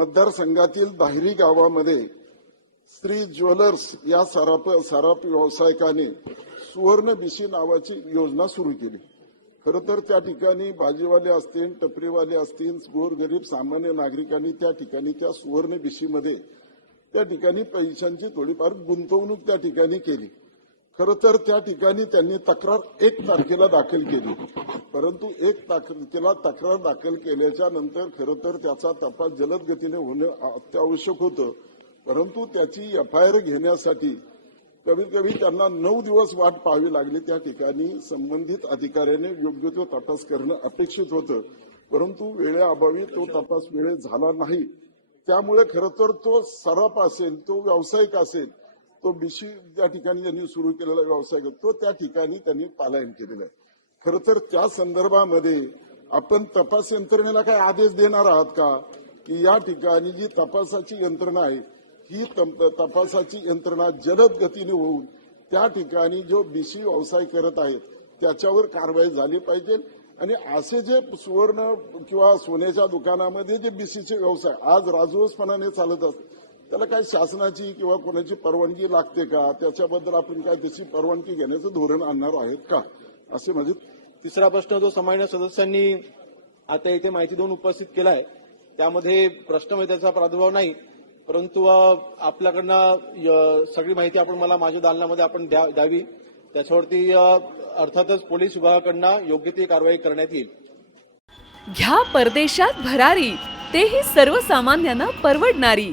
मतदारसंघातील दाहिरी गावामध्ये श्री ज्वेलर्स या सराप सराप व्यावसायिकाने सुवर्ण बिशी नावाची योजना सुरू केली. खरं तर त्या ठिकाणी भाजीवाले असतील टपरीवाले असतील गोरगरीब सामान्य नागरिकांनी त्या ठिकाणी त्या सुवर्ण बिशीमध्ये त्या ठिकाणी पैशांची थोडीफार गुंतवणूक त्या ठिकाणी केली. खरं तर त्या ठिकाणी त्यांनी तक्रार एक तारखेला दाखल केली. परंतु एक तारखेला तक्रार दाखल केल्याच्यानंतर खरं तर त्याचा तपास जलद गतीने होणं अत्यावश्यक होतं. परंतु त्याची एफ आय आर घेण्यासाठी कमीत कमी त्यांना नऊ दिवस वाट पाहावी लागली. त्या ठिकाणी संबंधित अधिकाऱ्याने योग्य तो तपास करणं अपेक्षित होतं. परंतु वेळेअभावी तो तपास वेळेत झाला नाही. त्यामुळे खरं तर तो सराप असेल तो व्यावसायिक असेल तो बिशी त्या ठिकाणी ज्यांनी सुरू केलेला व्यवसाय तो त्या ठिकाणी त्यांनी पालायन केलेला आहे. खर तर त्या संदर्भामध्ये आपण तपास यंत्रणेला काय आदेश देणार आहात का? की या ठिकाणी जी तपासाची यंत्रणा आहे ही तपासाची यंत्रणा जलद गतीने होऊन त्या ठिकाणी जो बीसी व्यवसाय करत आहेत त्याच्यावर कारवाई झाली पाहिजे. आणि असे जे सुवर्ण किंवा सोन्याच्या दुकानामध्ये जे बीसीचे व्यवसाय आज राजवसपणाने चालत असतात त्याला काय शासनाची किंवा कोणाची परवानगी लागते का? त्याच्याबद्दल आपण काय तशी परवानगी घेण्याचं धोरण आणणार आहेत का? असे माझे तिसरा प्रश्न जो सामान्य सदस्यांनी आता इथे माहिती देऊन उपस्थित केला आहे त्यामध्ये भ्रष्टमतेचा प्रादुर्भाव नाही परंतु आपल्याकडनं य- सगळी माहिती आपण मला माझ्या दालनामध्ये आपण द्या- द्यावी. त्याच्यावरती अर्थातच पोलीस विभागाकडनं योग्य ती कारवाई करण्यात येईल. घ्या परदेशात भरारी तेही सर्वसामान्यांना परवडणारी.